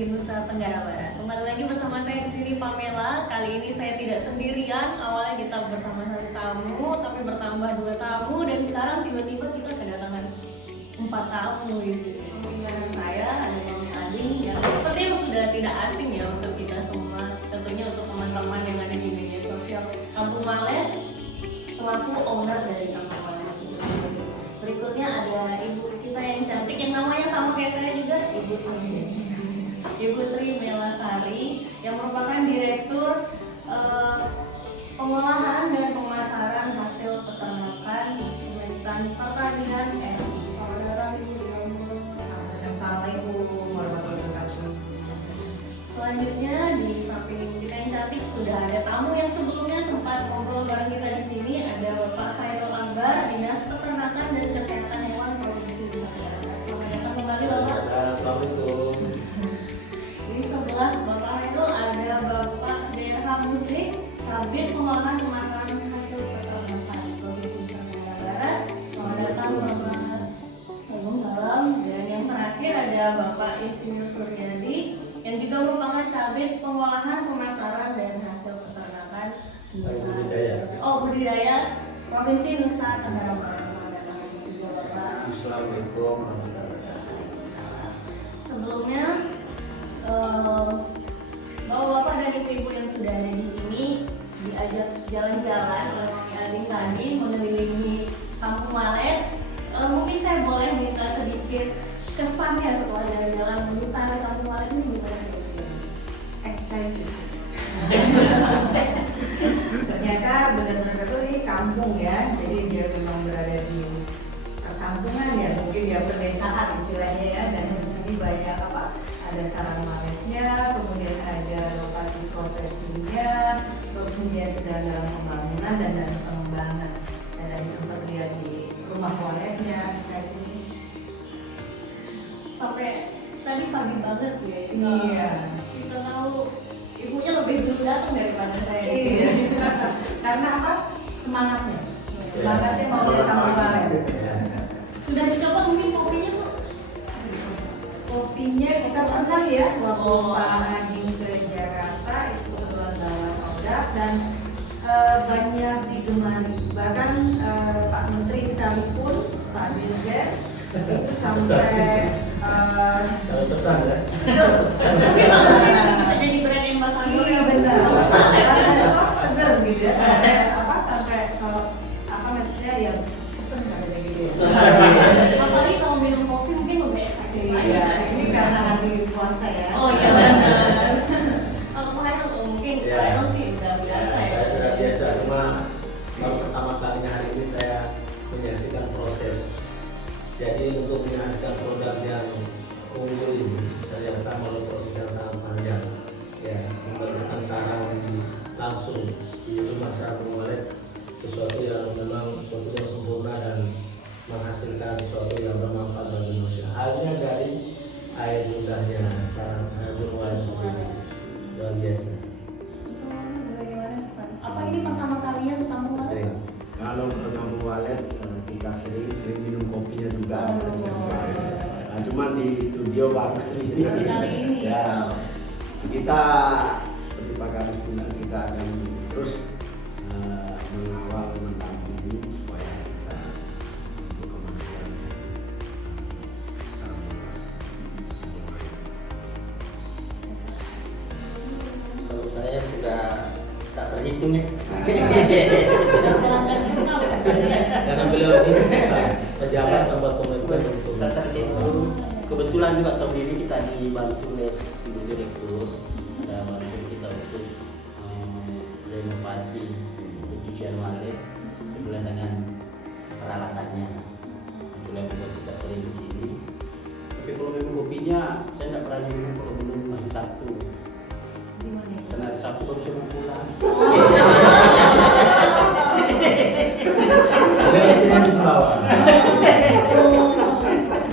Provinsi Nusa Tenggara Barat. Kembali lagi bersama saya di sini Pamela. Kali ini saya tidak sendirian. Awalnya kita bersama satu tamu, tapi bertambah 2 tamu dan sekarang tiba-tiba kita kedatangan 4 tamu di sini. Dengan saya ada Mami Ading yang sepertinya sudah tidak asing ya untuk kita semua. Tentunya untuk teman-teman yang ada di media sosial Kampung Malet selaku owner dari Kampung Malet. Berikutnya ada ibu kita yang cantik yang namanya sama kayak saya juga, Ibu Tri Melasari yang merupakan direktur pengolahan dan pemasaran hasil peternakan Kementerian Pertanian RI. Selamat datang Ibu. Assalamualaikum warahmatullahi wabarakatuh. Selanjutnya di samping kita yang cantik sudah ada tamu yang sebelumnya sempat ngobrol bareng kita di sini, ada Bapak Khairul Akbar, Dinas Peternakan dan Kesehatan Hewan Provinsi Nusa Tenggara Barat. Selamat datang kembali Bapak. Assalamualaikum. Di sebelah Bapak Khairul ada Bapak DH Musik, Kabid Pengolahan Pemasaran Hasil Peternakan Provinsi Nusa Tenggara Barat. Selamat datang Bapak. Waalaikumsalam. Dan yang terakhir ada Bapak Insinyur Suryadi yang juga merupakan Kabid Pengolahan Pemasaran dan Hasil Peternakan Budidaya Provinsi Nusa Tenggara Barat. Selamat datang juga Bapak. Assalamualaikum. Sebelumnya bapak-bapak dan ibu-ibu yang sudah ada di sini diajak jalan-jalan oleh Mami Ading tadi mengelilingi Kampung Malet. Mungkin saya boleh minta sedikit kesannya setelah jalan-jalan mengutara Kampung Malet ini gimana? Excited. Ternyata benar-benar itu ini kampung ya, jadi dia memang berada di perkampungan ya, mungkin dia pedesaan istilahnya ya, dan di sini banyak apa? Ada sarang maletnya, kemudian ada lokasi prosesinya, kemudian sedang dalam pembangunan dan dalam pengembangan. Dan ada sempat lihat di rumah maletnya, saya ini. Sampai tadi pagi banget ya. Iya. Kita tahu ibunya lebih dulu datang daripada saya. Iya. Karena apa? Semangatnya mau lihat Kampung Malet. Sudah dicoba mungkin kopinya Bu? Kopinya kita pernah ya waktu Pak Ading ke Jakarta itu kebetulan bawa produk dan banyak digemari, bahkan Pak Menteri sekalipun, Pak Dirjen itu sampai Kalau pesan ya. Tapi Pak bisa jadi brand ambassador. iya benar, karena apa seger gitu ya, sampai kalau apa maksudnya ya pesen ada gitu ya. Apalagi kalau minum kopi mungkin lebih excited. Iya, ini karena lagi puasa ya. Oh iya benar. Kalau Khairul mungkin Khairul sih udah biasa ya. Saya sudah biasa, cuma baru pertama kalinya hari ini saya menyaksikan proses. Jadi untuk menghasilkan produk yang unggul ini, dari yang pertama melalui proses yang sangat panjang, ya membentukkan sarang langsung di rumah sarang Malet, sesuatu yang memang sesuatu yang sempurna dan menghasilkan sesuatu yang bermanfaat bagi manusia. Halnya dari air ludahnya sarang burung itu sendiri, luar biasa. Bagaimana kesan? Apa ini pertama kalinya ke Kampung Malet? Sering. Kalau ke Kampung Malet kita sering minum kopinya juga. Nah, cuma di studio baru ini. Kali ini. Ya, kita seperti Pak Kadis bilang kita akan terus mengawal mendampingi supaya kita untuk kemajuan. Kalau saya sudah tak terhitung ya. Karena beliau ini pejabat tempat komitmen untuk kebetulan juga tahun ini kita dibantu oleh Ibu Direktur dan bantu kita untuk renovasi pencucian Malet sebelah dengan peralatannya. Itulah membuat kita sering di sini. Tapi kalau minum kopinya saya tidak pernah minum kalau belum hari Sabtu. Karena hari Sabtu baru saya mau pulang. Saya istrinya di Sumbawa.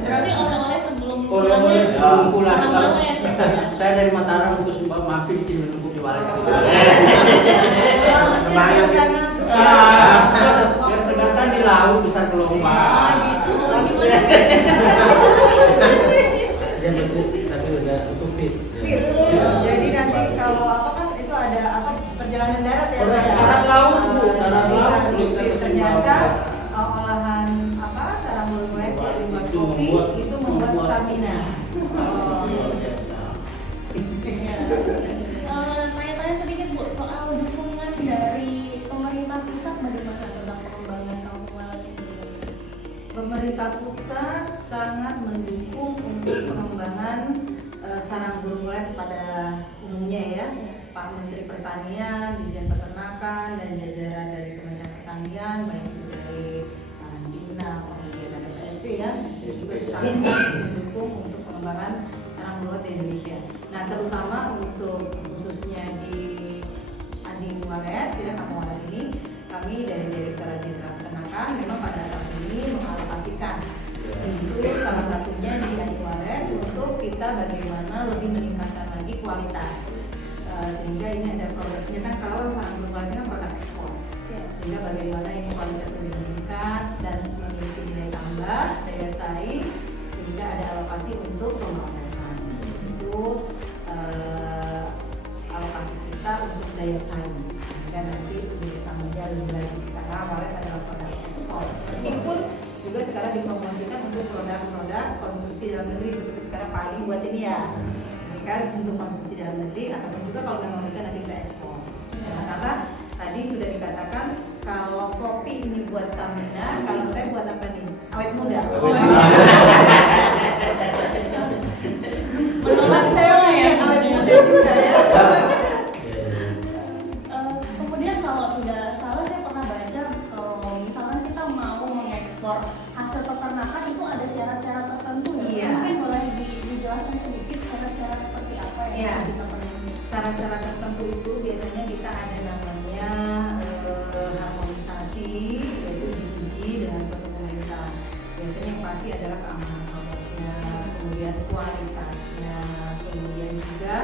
Berarti oleh-oleh sebelum Oleh-oleh sebelum pulang Kampung sekarang. Malet. Saya dari Mataram ke Sumbawa, mampir di sini minum kopi Malet. Semangat kan? Biar segarkan di laut besar gelombang. Gitu. Dia tapi udah untuk fit. Pemerintah pusat sangat mendukung untuk pengembangan sarang burung walet pada umumnya ya. Pak Menteri Pertanian, Dirjen Peternakan dan jajaran dari Kementerian Pertanian, baik itu dari Dina, kemudian ada PSP ya, juga sangat mendukung untuk pengembangan sarang burung walet di Indonesia. Nah, terutama untuk khususnya di Adi Walet, tidak kampung walet ini, kami dari Direktorat Jenderal Peternakan memang pada tahun ini mengalokasikan untuk salah satunya di Adi Walet untuk kita bagaimana lebih meningkatkan lagi kualitas. Sehingga ini ada produknya kan, kalau sarang burung walet kan produk ekspor, sehingga bagaimana ini kualitas lebih meningkat dan memiliki nilai tambah, daya saing, sehingga ada alokasi untuk pemrosesan. Itu alokasi kita untuk daya saing, sehingga nanti nilai tambahnya lebih lagi karena walet adalah produk ekspor. Meskipun juga sekarang dipromosikan untuk produk-produk konsumsi dalam negeri seperti sekarang Pak Ali buat ini ya. Kan untuk konsumsi dalam negeri ataupun juga kalau memang bisa nanti kita ekspor. Karena tadi sudah dikatakan kalau kopi ini buat stamina, kalau teh buat apa nih? Awet muda. Menolak saya ya awet muda juga ya. Kemudian kalau tidak salah saya pernah baca kalau misalnya kita mau mengekspor hasil peternakan itu ada syarat-syarat tertentu ya. Iya. Mungkin boleh dijelaskan sedikit syarat-syarat seperti apa yang Iya. kita penuhi. Syarat-syarat tertentu itu biasanya kita ada namanya harmonisasi, yaitu diuji dengan suatu pemerintah. Biasanya yang pasti adalah keamanan produknya, kemudian kualitasnya, kemudian juga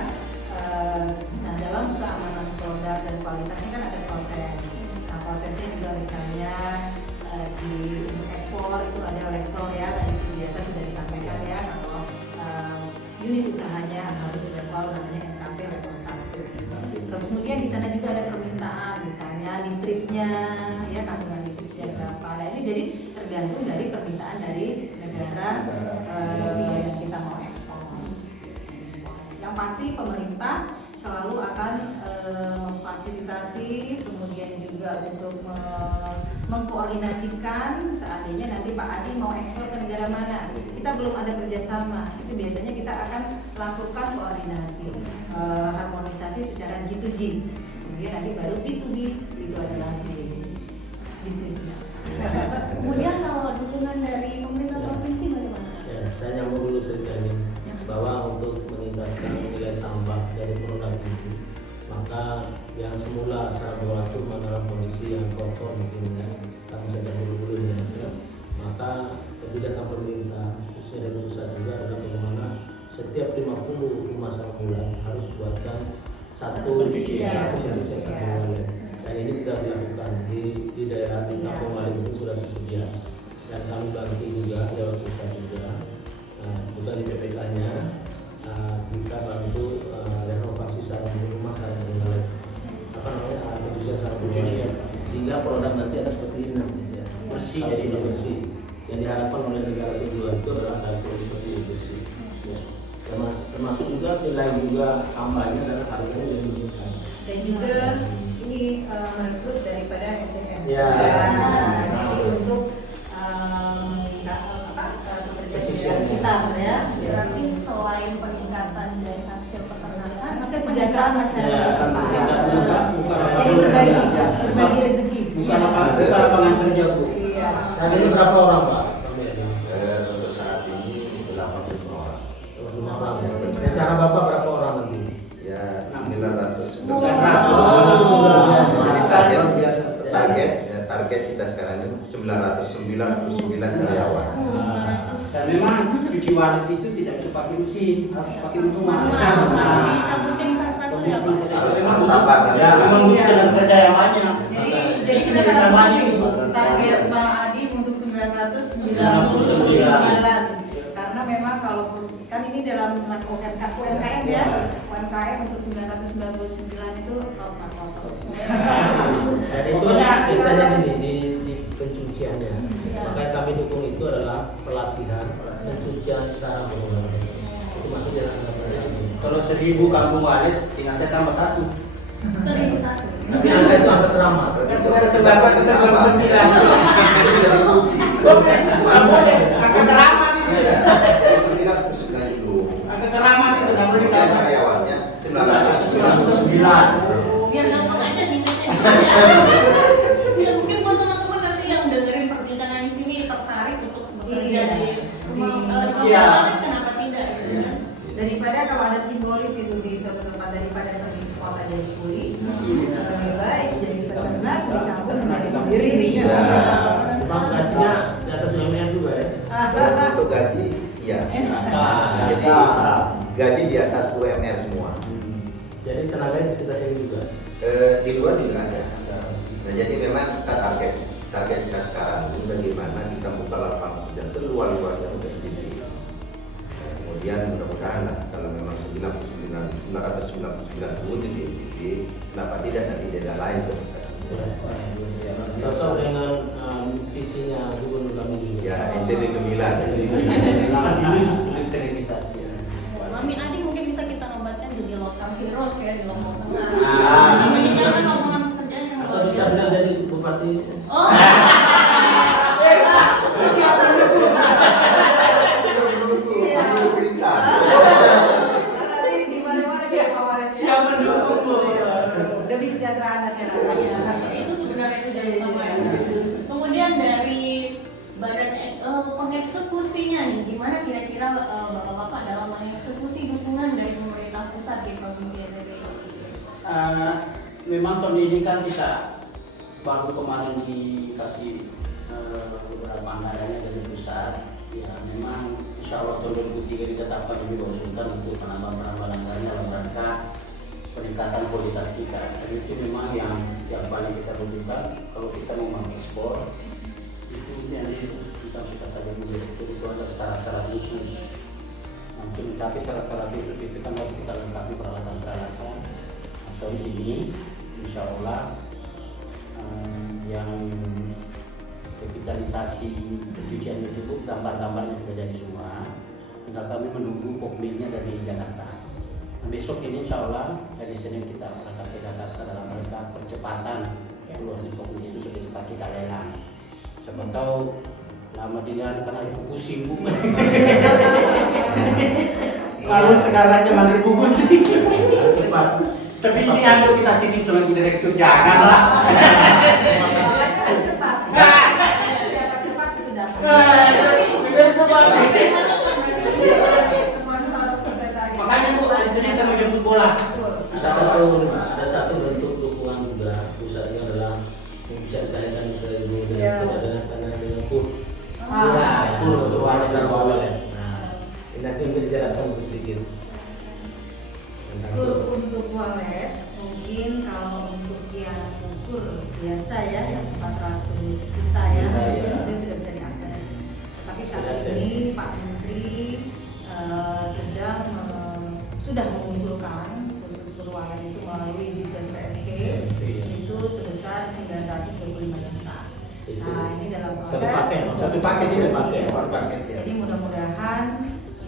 nah dalam keamanan produk dan kualitasnya kan ada proses. Nah prosesnya juga misalnya di untuk ekspor itu ada level ya, tadi biasa sudah disampaikan ya, kalau unit usahanya harus level namanya NKP level 1. Kemudian di sana juga ada permintaan, misalnya nitritnya, ya kandungan nitritnya berapa. Nah ini jadi tergantung dari permintaan dari negara yang kita mau ekspor. Yang pasti pemerintah selalu akan memfasilitasi, kemudian juga untuk mengkoordinasikan seandainya nanti Pak Adi mau ekspor ke negara mana, kita belum ada kerjasama, itu biasanya kita akan lakukan koordinasi, harmonisasi secara G2G, kemudian nanti baru B2B, itu adalah bisnisnya. Kemudian kalau dukungan dari pemerintah provinsi bagaimana? Ya, saya nyambung dulu ceritanya bahwa untuk meningkatkan nilai tambah dari produk itu, maka yang semula sarang burung walet itu dalam kondisi yang kotor mungkin ya, kami sedang dulu ya, maka kebijakan pemerintah khususnya dari pusat juga adalah bagaimana setiap 50 rumah sarang burung walet harus buatkan satu pencucian sarang burung walet. Dan ini sudah dilakukan di daerah di kampung walet itu sudah tersedia, dan kami bantu juga lewat pusat juga. Bukan di PPK-nya, kita bantu renovasi sarang rumah sarang burung walet, pencucian sarang burung walet, sehingga produk nanti ada seperti ini nanti ya, bersih ya, sudah bersih. Yang diharapkan oleh negara tujuan itu adalah ada seperti ini bersih. Ya. Termasuk juga nilai juga tambahnya adalah harganya yang meningkat. Dan juga ini merekrut daripada SDM. Ya. Jadi untuk pekerjaan sekitar ya. Berarti selain peningkatan dari hasil peternakan, Kesejahteraan masyarakat. Ya, Jadi berbagi rezeki. Bukan lapangan kerja Bu. Iya. Saat ini berapa orang Pak? Untuk saat ini 85 orang. 5 orang. Dan cara Bapak berapa orang nanti? Ya 900. Jadi Target kita sekarang ini 999 karyawan. Dan memang cuci walet itu tidak bisa pakai mesin, harus pakai rumah. dicabutin satu-satu ya Pak? Harus sabar. Ya, memang butuh tenaga kerja yang banyak. Jadi kita target Pak Adi untuk 999. Karena memang kalau kan ini dalam UMKM ya, UMKM untuk 999 itu Dan itu biasanya di pencuciannya. Makanya kami dukung itu adalah pelatihan pencucian sarang burung walet. Itu masuk dalam ini. Kalau 1000 kampung walet, tinggal saya tambah 1. 1001. Tapi angka itu angka teramat. Kan sudah ada 999. Nggak boleh, agak keramat itu ya. Jadi 99 dulu. Agak keramat itu nggak boleh Kemudian ditambah. karyawannya 999. 999. Biar gampang aja diingatnya. Ya mungkin buat teman-teman nanti yang dengerin perbincangan di sini tertarik untuk bekerja Iya. di rumah Siap. orang, kenapa tidak gitu kan? Daripada kalau ada simbolis itu di suatu tempat daripada pergi ke kota jadi kuli, lebih baik jadi peternak di kampung menjadi sendiri. Ya, cuma gajinya di atas UMR juga ya. Untuk gaji, iya. Jadi gaji di atas UMR semua. Jadi tenaganya di sekitar sini juga. Di luar juga ada. Nah, jadi memang kita target kita sekarang ini bagaimana kita membuka lapangan kerja seluas-luasnya untuk IDB. Nah, kemudian mudah-mudahan lah, kalau memang 999 wujud di IDB, kenapa tidak dari daerah lain tuh? Cocok dengan visinya gubernur kami juga. Ya, IDB Gemilang. Sterilisasi ya. Mami Adi mungkin bisa kita nobatkan jadi lokal heroes ya di Lombok Tengah. Ah. Namanya jangan omongan kerjaan yang Atau bisa bilang jadi bupati. Oh. Perintah. Karena nanti di mana-mana siapa walet Siap mendukung. demi kesejahteraan masyarakat. Iya, itu sebenarnya tujuan utama ya. Kemudian dari badan pengeksekusinya nih, gimana kira-kira bapak-bapak dalam mengeksekusi dukungan dari pemerintah pusat di provinsi NTB? Memang tahun ini kan kita baru kemarin dikasih beberapa anggarannya dari pusat. Ya memang insya Allah tahun 2003 ditetapkan di Bawah Sultan untuk penambahan anggarannya dalam rangka peningkatan kualitas kita. Dan itu memang yang paling kita butuhkan kalau kita mau mengekspor itu yang kita tadi direktur itu ada syarat-syarat khusus. Untuk mencapai syarat-syarat khusus itu kan harus kita lengkapi peralatan-peralatan. Tahun ini insya Allah yang revitalisasi pencucian cukup, gambar-gambarnya sudah jadi semua. Tinggal kami menunggu pokmilnya dari Jakarta. Nah, besok ini insya Allah dari Senin kita berangkat ke Jakarta dalam rangka percepatan keluarnya pokmil itu sudah cepat kita lelang. Siapa tahu lama dengan karena ibu pusing bu. Lalu sekarang zaman ibu pusing. Harus cepat. Tapi ini harus kita titip selaku direktur janganlah. Makanya harus cepat. Siapa cepat itu dapat. Semua itu harus sesuai target. Makanya bu hari Senin saya menjemput bola. Ada satu bentuk dukungan juga pusatnya adalah yang bisa dikaitkan ke ibu direktur adalah dengan kur. Kur untuk waris dan walet. Nah, ini nanti mungkin dijelaskan sedikit. Kur untuk walet mungkin kalau untuk yang kur biasa ya yang 400 juta ya itu sebenarnya sudah bisa diakses. Tapi saat ini Pak Menteri sudah mengusulkan khusus kur walet itu melalui Ditjen PSP itu sebesar 925 juta. Nah ini dalam proses Satu paket ini pakai. jadi mudah-mudahan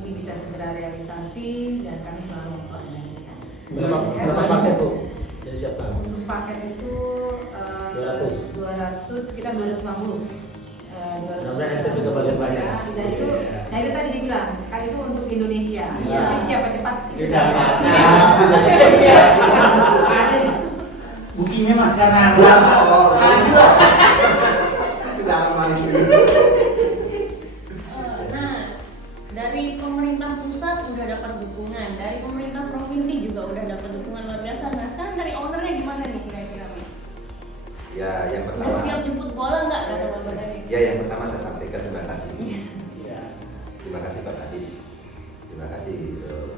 ini bisa segera realisasi dan kami selalu mengkoordinasikan. Berapa paket bu? Dari siapa? Untuk paket itu 200 sekitar 250. Namanya itu juga bagian banyak. Dan itu, nah itu tadi dibilang kan itu untuk Indonesia. Ya. Nanti siapa cepat itu Tidak dapat. Buktinya mas sekarang. Sudah aman itu. Nah, dari pemerintah pusat udah dapat dukungan, dari pemerintah provinsi juga udah dapat dukungan luar biasa. Nah, sekarang dari ownernya gimana nih kira-kira? Ya, yang Udah pertama. siap jemput bola nggak kata Bang Badari? Ya, yang pertama saya sampaikan terima kasih. Terima kasih Pak Kadis. Terima kasih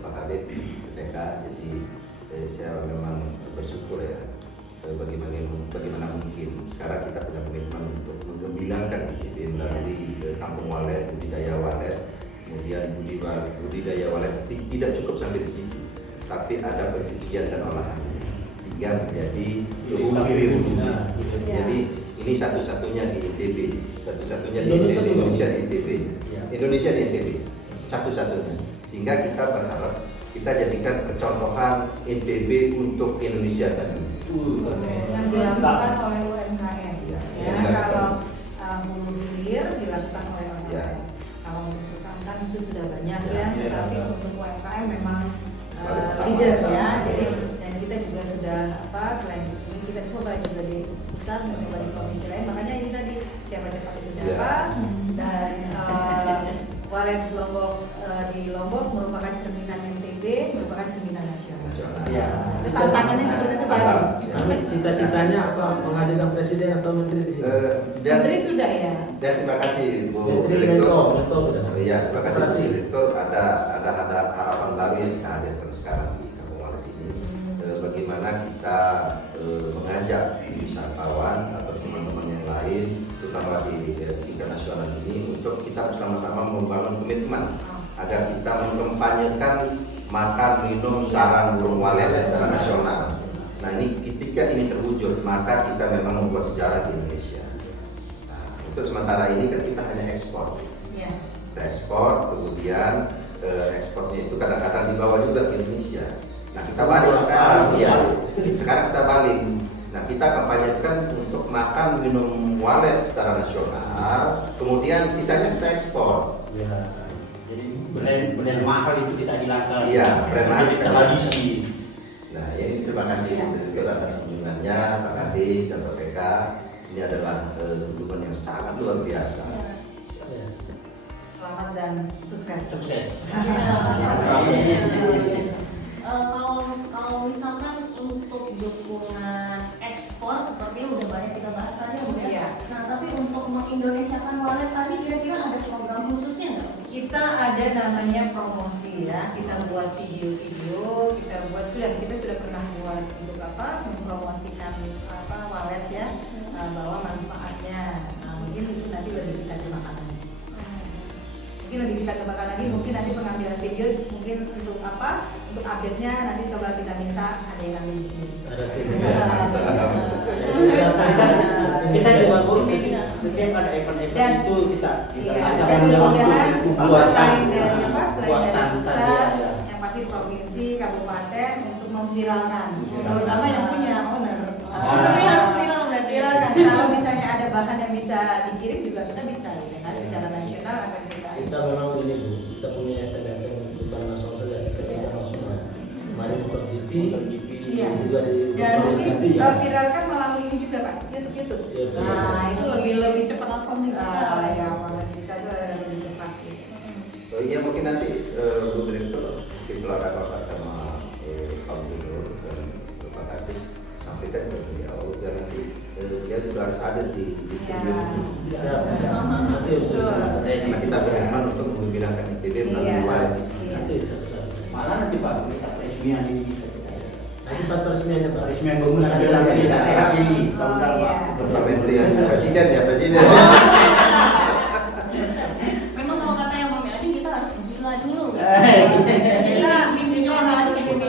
Pak Kabit PPK. Jadi saya memang bersyukur ya. Bagaimana mungkin sekarang kita punya komitmen untuk menggembilangkan IDB melalui kampung walet, budidaya walet, kemudian budidaya walet tidak cukup sampai di situ, tapi ada pencucian dan olahan sehingga menjadi hilir. Jadi ini satu-satunya di IDB, satu-satunya di Indonesia di IDB, Indonesia di IDB, satu-satunya. Sehingga kita berharap kita jadikan percontohan IDB untuk Indonesia tadi. Yang dilakukan oleh UMKM. Ya, Ya, kalau hulu hilir dilakukan itu sudah banyak Ya, ya, tapi ya. untuk UMKM memang Baru leader pertama. ya. Jadi dan kita juga sudah selain di sini kita coba juga di pusat, mencoba di provinsi lain. Makanya ini tadi siapa cepat itu Ya. dapat dan walet Lombok di Lombok merupakan cerminan NTB, merupakan cerminan nasional. Nasional. Iya. Itu tantangannya seperti itu Pak. Mantap. Tapi cita-citanya apa? Menghadirkan presiden atau menteri di sini? Dan Menteri sudah ya. terima kasih Bu Menteri, Direktur. Menko sudah. Iya, terima kasih Bu Operasi. Direktur. Ada harapan baru yang kita hadirkan sekarang di Kampung Walet ini. Bagaimana kita mengajak wisatawan atau teman-teman yang lain, terutama di tingkat nasional ini, untuk kita bersama-sama membangun komitmen agar kita mengkampanyekan makan, minum, sarang burung walet secara nasional. Nah ini ketika ini terwujud, maka kita memang membuat sejarah di Indonesia. Nah, untuk sementara ini kan kita hanya ekspor. Ya. Kita ekspor, kemudian ekspornya itu kadang-kadang dibawa juga ke Indonesia. Nah kita balik sekarang, ya. Sekarang kita balik. Nah kita kampanyekan untuk makan, minum walet secara nasional, kemudian sisanya kita ekspor. Ya. Jadi brand mahal itu kita hilangkan. Iya, brand mahal Jadi kita tradisi. Nah, ini terima kasih juga atas kunjungannya Pak Kadis dan Pak PK. Ini adalah kunjungan yang sangat luar biasa. Ya. Selamat dan sukses. Sukses. Kalau misalkan untuk dukungan ekspor seperti yang udah banyak kita bahas tadi ya Bu ya. Iya. Nah tapi untuk mengindonesiakan walet tadi kira-kira ada program khususnya nggak? Kita ada namanya promosi ya. Kita buat video-video, kita sudah pernah buat untuk mempromosikan walet ya, bahwa manfaatnya. Nah, mungkin itu nanti lebih kita kembangkan lagi. Mungkin nanti pengambilan video mungkin untuk untuk update-nya nanti coba kita minta ada yang ambil di sini. Ada Kita juga setiap ada event-event Dan itu kita Iya, ajak dan mudah-mudahan buat selain dari buat dari stand-stand pusat, ya. yang pasti provinsi, kabupaten untuk memviralkan, terutama yang punya owner. Ownernya harus viral berarti. Viralkan. Kalau misalnya ada bahan yang bisa dikirim juga kita bisa, ya kan? Secara nasional akan kita. Kita memang ini Bu, kita punya event-event bukan nasional saja, event internasional. Kemarin MotoGP, Iya. juga di Dan mungkin ya. viralkan melalui ini juga Pak, YouTube. Iya, betul. Nah itu lebih cepat Platform digital. ya, malah kita tuh lebih cepat. Gitu. Iya mungkin nanti Bu Direktur mungkin kalau ada kontak sama Pak Gubernur dan Pak Kadis sampaikan ke beliau dan nanti dia juga harus ada di studio. Ya, nanti usus. Karena kita berkomitmen untuk membimbingkan ITB melalui Iya. walet. Nanti satu-satu. Malah nanti Pak kita peresmian ini bisa kita. Nanti pas peresmiannya Pak. Peresmian bangunan adalah dari daerah ini. Tahun Oh, Pak. iya. Bapak Menteri yang presiden ya presiden. Memang kalau kata yang Mami Adi kita harus gila dulu. Kita bimbingnya harus harus ini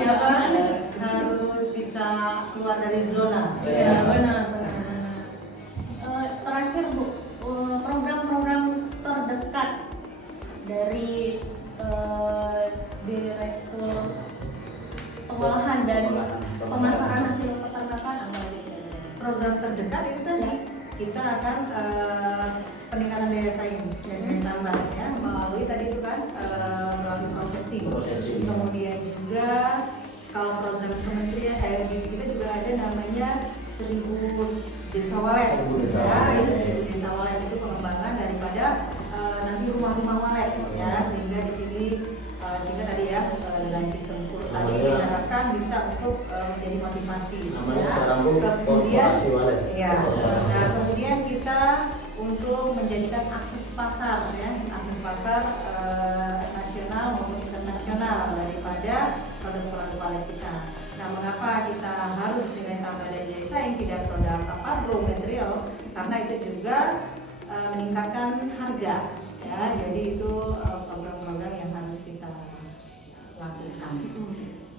harus bisa keluar dari zona. Ya, benar. Terakhir Bu, program-program terdekat dari Direktur Pengolahan dan Pemasaran Hasil Peternakan apa gitu? Program terdekat itu tadi kita akan peningkatan daya saing dan daya tambah ya melalui tadi itu kan melalui processing. Kemudian juga kalau program kementerian di kita juga ada namanya 1000 desa walet. Ya, itu 1000 desa walet itu pengembangan daripada nanti rumah-rumah walet ya sehingga di sini sehingga tadi ya dengan sistem kur tadi diharapkan bisa untuk menjadi motivasi Namanya ya. sekarang Bu, Kemudian Korporasi Walet. ya. Nah, kemudian kita untuk menjadikan akses pasar ya, akses pasar nasional maupun internasional daripada produk-produk walet kita. Nah, mengapa kita harus nilai tambah dan daya saing tidak produk raw material? Karena itu juga meningkatkan harga ya. Jadi itu program-program yang harus kita lakukan.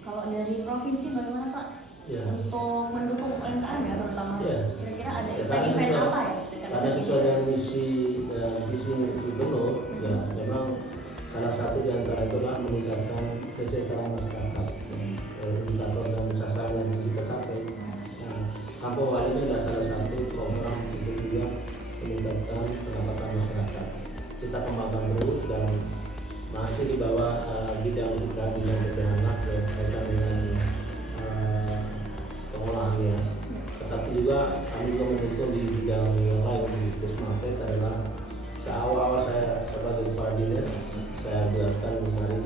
Kalau dari provinsi bagaimana Pak? Ya. Untuk mendukung UMKM ya terutama. Iya. Kira-kira ada Ya, karena event sesuai- apa ya? Karena sesuai dengan misi dan visi Gubernur, ya memang salah satu di antara itu adalah meningkatkan kesejahteraan masyarakat, indikator dan sasaran yang kita capai. Nah, Kampung Walet ini adalah salah satu program untuk juga meningkatkan pendapatan masyarakat. Kita kembangkan terus dan masih di bawah bidang keadilan dan anak berkaitan dengan pengolahannya. Tetapi juga kami juga mendukung di bidang yang lain di Puskesmas adalah seawal saya sebagai kepala dinas saya buatkan kemarin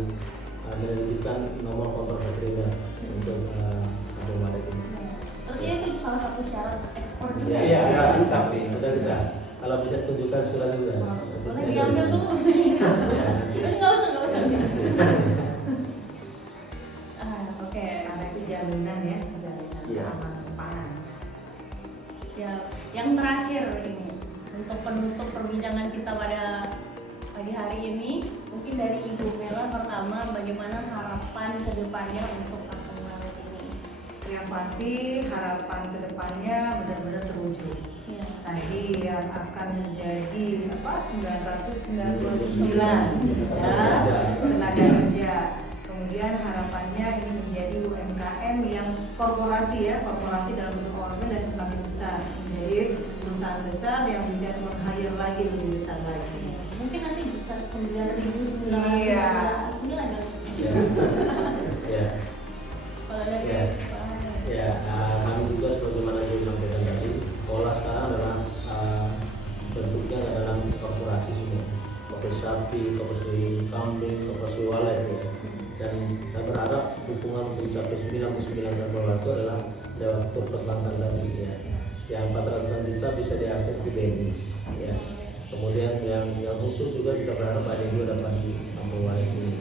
menerbitkan nomor kontrol veteriner untuk kampung maritim. Artinya itu salah satu syarat ekspor juga. Iya, tapi sudah. Kalau bisa tunjukkan surat juga. Boleh diambil tuh. Nggak usah. Oke. Karena itu jaminan ya, jaminan Iya. keamanan pangan. Siap. Yang terakhir ini untuk penutup perbincangan kita pada pagi hari ini, mungkin dari Ibu Mela pertama, bagaimana harapan kedepannya untuk kampung laut ini? Yang pasti harapan kedepannya benar-benar terwujud. Ya. Tadi yang akan menjadi 999 ya, tenaga kerja. Kemudian harapannya ini menjadi UMKM yang korporasi ya, korporasi dalam bentuk organ dan semakin besar. Menjadi perusahaan besar yang bisa meng-hire lagi lebih besar lagi. Mungkin nanti bisa 9.900. Iya. Ini ada. Ya. Kalau dari Ya. Ya, kami juga sebagaimana saya sampaikan tadi, pola sekarang adalah bentuknya adalah korporasi semua, koperasi sapi, koperasi kambing, koperasi walet ya. Dan saya berharap dukungan untuk mencapai 99 satwa itu adalah lewat perbankan tadi ya. Yang 400 juta bisa diakses di BNI ya. Kemudian yang khusus juga kita berharap ada juga dapat di kampung walet ini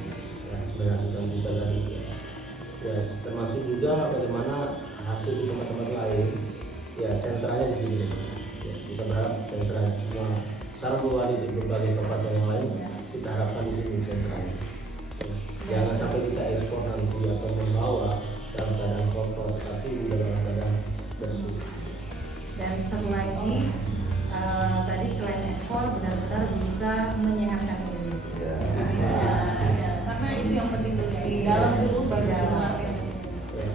ya, 900 juta tadi ya, termasuk juga bagaimana hasil di tempat-tempat lain ya, sentranya di sini ya, kita berharap sentra semua sarang wali di berbagai tempat yang lain kita harapkan di sini sentranya ya. Jangan sampai kita ekspor nanti atau membawa dalam keadaan kotor tapi juga dalam keadaan bersih. Dan satu lagi tadi selain ekspor benar-benar bisa menyehatkan Indonesia. Ya. Ya, karena itu yang penting dari dalam dulu baru Dalam. keluar ya. Ya.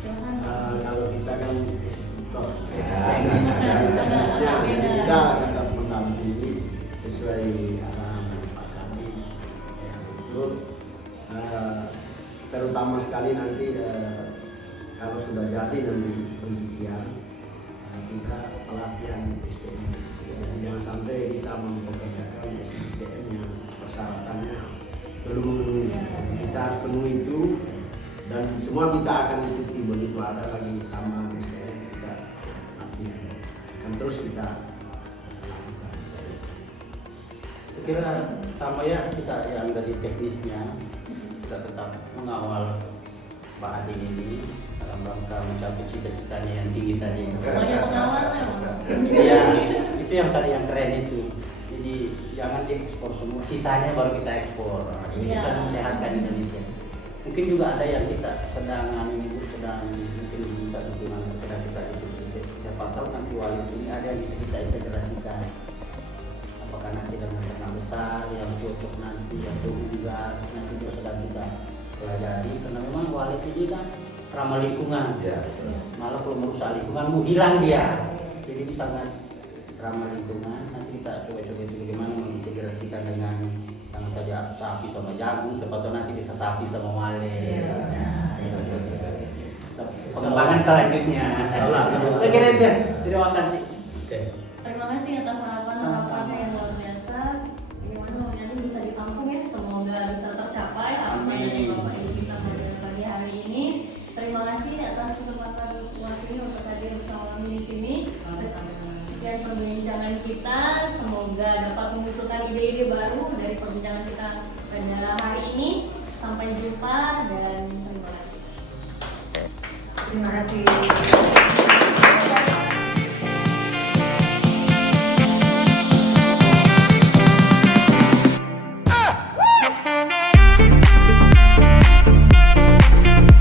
Silakan. Kalau kita kan distributor, Ada. kita tetap mendampingi sesuai arahan Pak Kadin. Ya, betul. Terutama sekali nanti kalau sudah jadi nanti penelitian, kita pelatihan SDM. Jadi jangan sampai kita mempekerjakan SDM yang persyaratannya belum memenuhi. Kita harus penuhi itu. Dan semua kita akan ikuti, begitu ada lagi tambahan SDM kita aktifkan. Dan terus kita lakukan. Saya kira sama ya, kita yang dari teknisnya kita tetap mengawal Pak Adi ini dalam rangka mencapai cita-citanya yang tinggi tadi. Banyak pengalaman. Iya, itu yang tadi yang keren itu. Jadi jangan diekspor semua, sisanya baru kita ekspor. Ini kita Iya. mensehatkan Indonesia. Mungkin juga ada yang kita sedang mungkin minta dukungan kepada kita diskusi. Siapa tahu nanti wali ini ada yang bisa kita integrasikan. Apakah nanti dengan ternak besar yang cocok nanti atau unggas nanti juga sedang kita pelajari. Karena memang wali ini kan ramah lingkungan. Ya. Malah kalau merusak lingkungan mau hilang dia. Jadi ini sangat ramah lingkungan. Nanti kita coba-coba itu bagaimana mengintegrasikan dengan jangan saja sapi sama jagung, siapa tahu nanti bisa sapi sama wale. Pengembangan selanjutnya. Saya kira itu. Terima kasih. Oke. Terima kasih atas harapan-harapannya yang luar biasa. Bagaimana nanti bisa ditampung ya, semoga bisa tercapai apa yang Amin. Bapak Ibu kita pada pagi hari ini. Terima kasih atas kesempatan waktunya untuk hadir bersama kami di sini. Sekian perbincangan kita, semoga dapat memunculkan ide-ide baru dari perbincangan kita pada hari ini. Sampai jumpa dan terima kasih. Terima kasih.